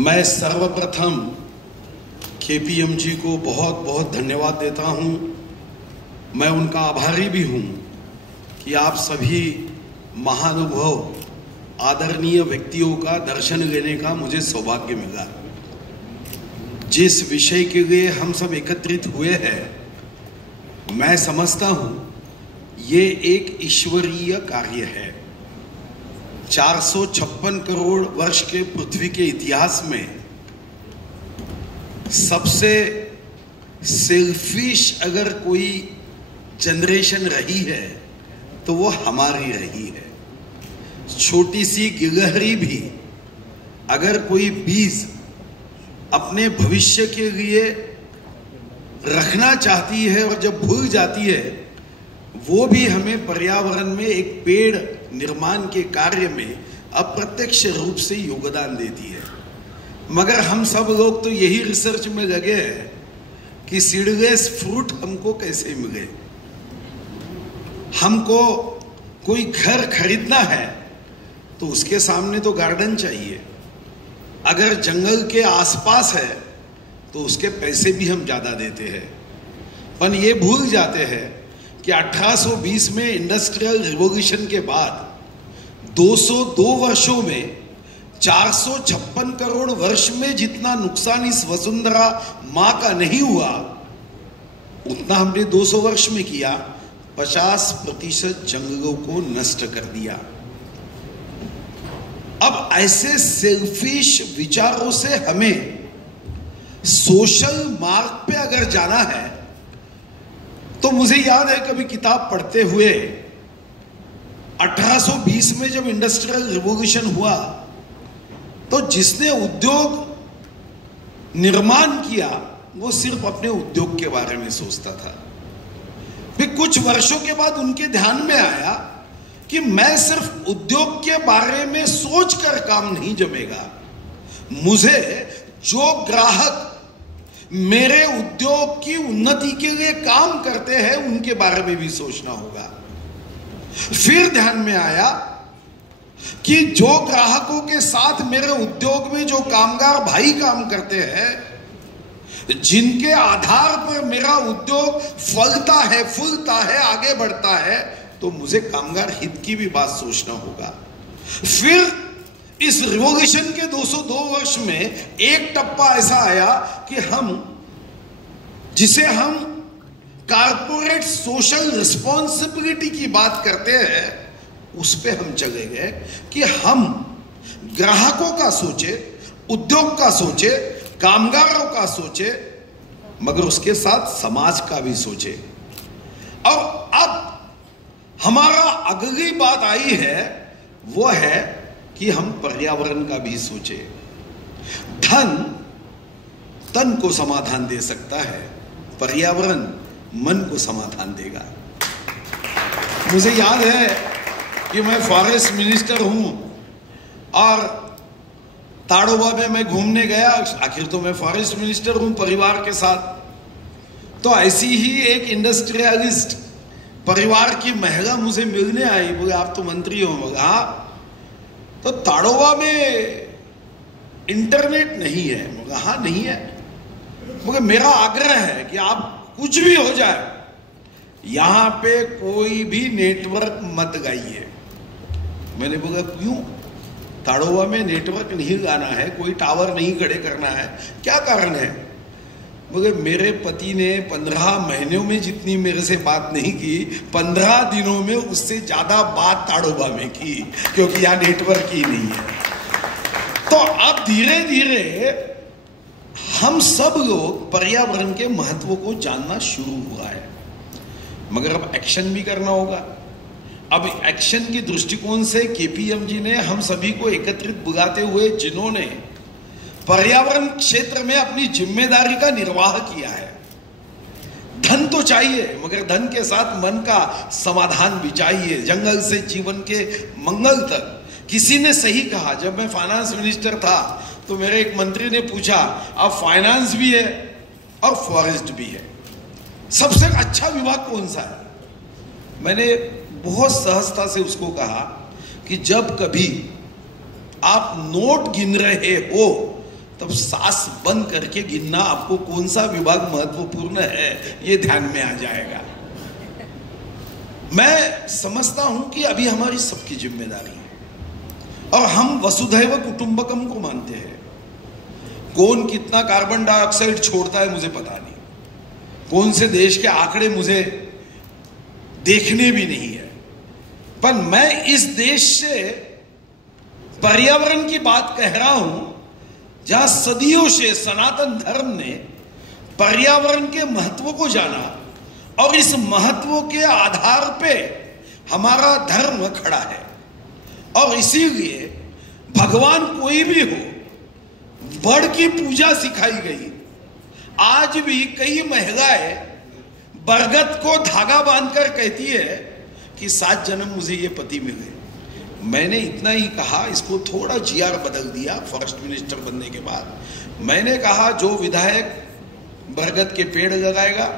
मैं सर्वप्रथम केपीएमजी को बहुत बहुत धन्यवाद देता हूं। मैं उनका आभारी भी हूं कि आप सभी महानुभव आदरणीय व्यक्तियों का दर्शन लेने का मुझे सौभाग्य मिला। जिस विषय के लिए हम सब एकत्रित हुए हैं, मैं समझता हूं ये एक ईश्वरीय कार्य है। 456 करोड़ वर्ष के पृथ्वी के इतिहास में सबसे सेल्फिश अगर कोई जनरेशन रही है तो वो हमारी रही है। छोटी सी गिलहरी भी अगर कोई बीज अपने भविष्य के लिए रखना चाहती है और जब भूल जाती है, वो भी हमें पर्यावरण में एक पेड़ निर्माण के कार्य में अप्रत्यक्ष रूप से योगदान देती है। मगर हम सब लोग तो यही रिसर्च में लगे हैं कि सीडलेस फ्रूट हमको कैसे मिले। हमको कोई घर खरीदना है तो उसके सामने तो गार्डन चाहिए। अगर जंगल के आसपास है तो उसके पैसे भी हम ज्यादा देते हैं। पर ये भूल जाते हैं कि 1820 में इंडस्ट्रियल रिवॉल्यूशन के बाद 202 वर्षों में 456 करोड़ वर्ष में जितना नुकसान इस वसुंधरा मां का नहीं हुआ, उतना हमने 200 वर्ष में किया। 50% जंगलों को नष्ट कर दिया। अब ऐसे सेल्फिश विचारों से हमें सोशल मार्ग पे अगर जाना है तो मुझे याद है कभी किताब पढ़ते हुए 1820 में जब इंडस्ट्रियल रिवॉल्यूशन हुआ तो जिसने उद्योग निर्माण किया वो सिर्फ अपने उद्योग के बारे में सोचता था। फिर कुछ वर्षों के बाद उनके ध्यान में आया कि मैं सिर्फ उद्योग के बारे में सोचकर काम नहीं जमेगा। मुझे जो ग्राहक मेरे उद्योग की उन्नति के लिए काम करते हैं उनके बारे में भी सोचना होगा। फिर ध्यान में आया कि जो ग्राहकों के साथ मेरे उद्योग में जो कामगार भाई काम करते हैं, जिनके आधार पर मेरा उद्योग फलता है, फूलता है, आगे बढ़ता है, तो मुझे कामगार हित की भी बात सोचना होगा। फिर इस रिवॉल्यूशन के 202 वर्ष में एक टप्पा ऐसा आया कि जिसे हम कारपोरेट सोशल रिस्पॉन्सिबिलिटी की बात करते हैं, उस पे हम चले गए कि हम ग्राहकों का सोचे, उद्योग का सोचे, कामगारों का सोचे, मगर उसके साथ समाज का भी सोचे। और अब हमारा अगली बात आई है, वो है कि हम पर्यावरण का भी सोचे। धन तन को समाधान दे सकता है, पर्यावरण मन को समाधान देगा। मुझे याद है कि मैं फॉरेस्ट मिनिस्टर हूं और ताड़ोबा में मैं घूमने गया। आखिर तो मैं फॉरेस्ट मिनिस्टर हूं परिवार के साथ। तो ऐसी ही एक इंडस्ट्रियलिस्ट परिवार की महिला मुझे मिलने आई। बोले आप तो मंत्री हो। बोले हाँ। तो ताड़ोबा में इंटरनेट नहीं है। बोले हाँ नहीं है। बोले मेरा आग्रह है कि आप कुछ भी हो जाए, यहां पे कोई भी नेटवर्क मत गाइए। मैंने बोला क्यों? ताड़ोबा में नेटवर्क नहीं गाना है, कोई टावर नहीं खड़े करना है, क्या कारण है? बोले मेरे पति ने 15 महीनों में जितनी मेरे से बात नहीं की, 15 दिनों में उससे ज्यादा बात ताड़ोबा में की, क्योंकि यहाँ नेटवर्क ही नहीं है। तो अब धीरे धीरे हम सब लोग पर्यावरण के महत्व को जानना शुरू हुआ है, मगर अब एक्शन भी करना होगा। अब एक्शन के दृष्टिकोण से केपीएमजी ने हम सभी को एकत्रित बुलाते हुए जिन्होंने पर्यावरण क्षेत्र में अपनी जिम्मेदारी का निर्वाह किया है। धन तो चाहिए, मगर धन के साथ मन का समाधान भी चाहिए, जंगल से जीवन के मंगल तक। किसी ने सही कहा, जब मैं फाइनेंस मिनिस्टर था तो मेरे एक मंत्री ने पूछा, अब फाइनेंस भी है और फॉरेस्ट भी है, सबसे अच्छा विभाग कौन सा है? मैंने बहुत सहजता से उसको कहा कि जब कभी आप नोट गिन रहे हो तब सांस बंद करके गिनना आपको कौन सा विभाग महत्वपूर्ण है ये ध्यान में आ जाएगा। मैं समझता हूं कि अभी हमारी सबकी जिम्मेदारी है और हम वसुधैव कुटुंबकम को मानते हैं। कौन कितना कार्बन डाइऑक्साइड छोड़ता है मुझे पता नहीं, कौन से देश के आंकड़े मुझे देखने भी नहीं है, पर मैं इस देश से पर्यावरण की बात कह रहा हूं जहां सदियों से सनातन धर्म ने पर्यावरण के महत्व को जाना और इस महत्व के आधार पे हमारा धर्म खड़ा है। और इसीलिए भगवान कोई भी हो, बड़ की पूजा सिखाई गई। आज भी कई महिलाएं बरगद को धागा बांधकर कहती है कि 7 जन्म मुझे ये पति मिले। मैंने इतना ही कहा, इसको थोड़ा जीआर बदल दिया फॉरेस्ट मिनिस्टर बनने के बाद। मैंने कहा जो विधायक बरगद के पेड़ लगाएगा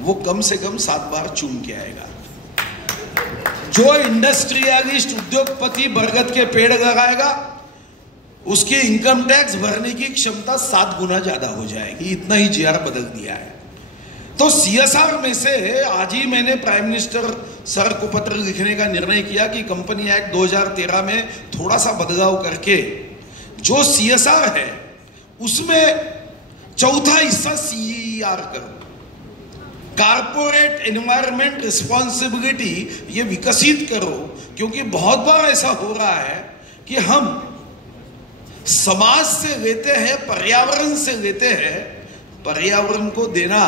वो कम से कम 7 बार चूम के आएगा। जो इंडस्ट्रियलिस्ट उद्योगपति बरगद के पेड़ लगाएगा उसके इनकम टैक्स भरने की क्षमता 7 गुना ज्यादा हो जाएगी। इतना ही जीआर बदल दिया है। तो सीएसआर में से आज ही मैंने प्राइम मिनिस्टर सर को पत्र लिखने का निर्णय किया कि कंपनी एक्ट 2013 में थोड़ा सा बदलाव करके जो सीएसआर है उसमें चौथा हिस्सा सीईआर करो, कारपोरेट एनवायरमेंट रिस्पॉन्सिबिलिटी, ये विकसित करो। क्योंकि बहुत बार ऐसा हो रहा है कि हम समाज से लेते हैं, पर्यावरण से लेते हैं, पर्यावरण को देना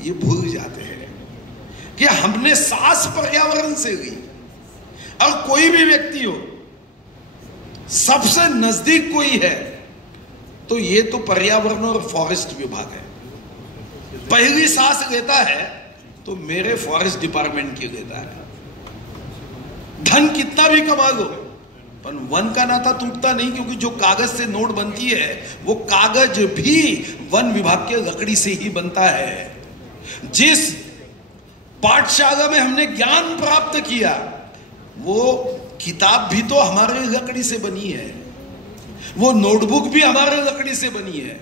ये भूल जाते हैं कि हमने सांस पर्यावरण से ली। और कोई भी व्यक्ति हो, सबसे नजदीक कोई है तो ये तो पर्यावरण और फॉरेस्ट विभाग है। पहली सांस लेता है तो मेरे फॉरेस्ट डिपार्टमेंट की लेता है। धन कितना भी कमा लो पर वन का नाता टूटता नहीं, क्योंकि जो कागज से नोट बनती है वो कागज भी वन विभाग के लकड़ी से ही बनता है। जिस पाठशाला में हमने ज्ञान प्राप्त किया वो किताब भी तो हमारे लकड़ी से बनी है, वो नोटबुक भी हमारे लकड़ी से बनी है।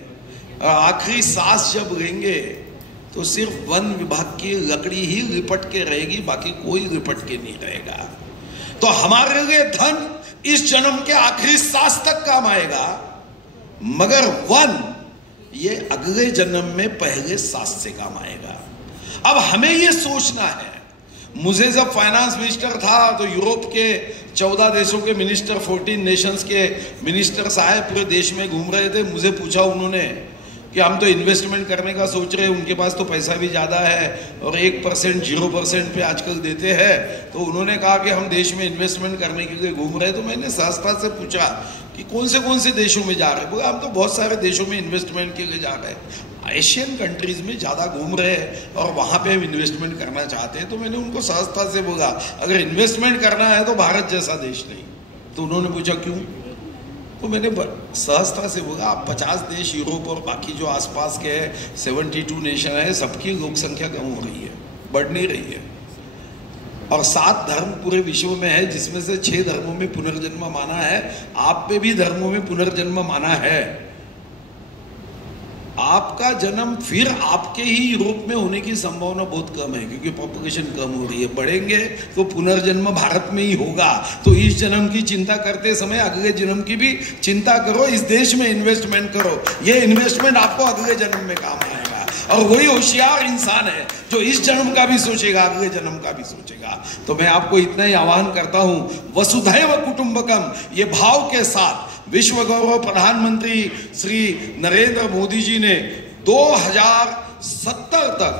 और आखिरी सांस जब लेंगे तो सिर्फ वन विभाग की लकड़ी ही लिपट के रहेगी, बाकी कोई लिपट के नहीं रहेगा। तो हमारे लिए धन इस जन्म के आखिरी सांस तक काम आएगा, मगर वन ये अगले जन्म में पहले सांस से काम आएगा। अब हमें ये सोचना है। मुझे जब फाइनेंस मिनिस्टर था तो यूरोप के 14 देशों के मिनिस्टर, 14 नेशंस के मिनिस्टर्स आए, पूरे देश में घूम रहे थे। मुझे पूछा उन्होंने कि हम तो इन्वेस्टमेंट करने का सोच रहे हैं, उनके पास तो पैसा भी ज़्यादा है और 1% 0% पे आजकल देते हैं। तो उन्होंने कहा कि हम देश में इन्वेस्टमेंट करने के लिए घूम रहे हैं। तो मैंने सहजता से पूछा कि कौन से देशों में जा रहे हैं? बोला हम तो बहुत सारे देशों में इन्वेस्टमेंट के लिए जा रहे हैं, एशियन कंट्रीज में ज़्यादा घूम रहे हैं और वहाँ पे हम इन्वेस्टमेंट करना चाहते हैं। तो मैंने उनको सहजता से बोला अगर इन्वेस्टमेंट करना है तो भारत जैसा देश नहीं। तो उन्होंने पूछा क्यों? तो मैंने सहजता से बोला आप 50 देश यूरोप और बाकी जो आसपास के 72 नेशन है, सबकी लोक संख्या कम हो रही है, बढ़ नहीं रही है। और 7 धर्म पूरे विश्व में है, जिसमें से 6 धर्मों में पुनर्जन्म माना है। आप पे भी धर्मों में पुनर्जन्म माना है। आपका जन्म फिर आपके ही यूरोप में होने की संभावना बहुत कम है, क्योंकि पॉपुलेशन कम हो रही है। बढ़ेंगे तो पुनर्जन्म भारत में ही होगा। तो इस जन्म की चिंता करते समय अगले जन्म की भी चिंता करो, इस देश में इन्वेस्टमेंट करो। ये इन्वेस्टमेंट आपको अगले जन्म में काम आएगा। और वही होशियार इंसान है जो इस जन्म का भी सोचेगा, अगले जन्म का भी सोचेगा। तो मैं आपको इतना ही आह्वान करता हूं, वसुधैव कुटुंबकम ये भाव के साथ विश्व गौरव प्रधानमंत्री श्री नरेंद्र मोदी जी ने 2070 तक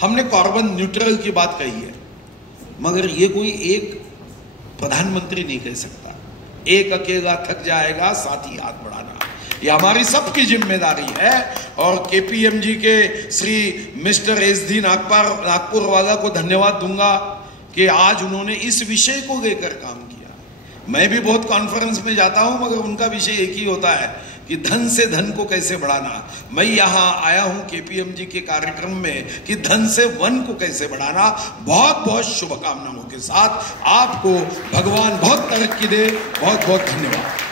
हमने कार्बन न्यूट्रल की बात कही है, मगर ये कोई एक प्रधानमंत्री नहीं कह सकता। एक अकेला थक जाएगा, साथ ही हाथ बढ़ाना ये हमारी सबकी जिम्मेदारी है। और केपीएमजी के श्री मिस्टर एसडी नागपुर वाला को धन्यवाद दूंगा कि आज उन्होंने इस विषय को लेकर काम किया। मैं भी बहुत कॉन्फ्रेंस में जाता हूं, मगर उनका विषय एक ही होता है कि धन से धन को कैसे बढ़ाना। मैं यहां आया हूं केपीएमजी के कार्यक्रम में कि धन से वन को कैसे बढ़ाना। बहुत बहुत शुभकामनाओं के साथ आपको भगवान बहुत तरक्की दे। बहुत बहुत धन्यवाद।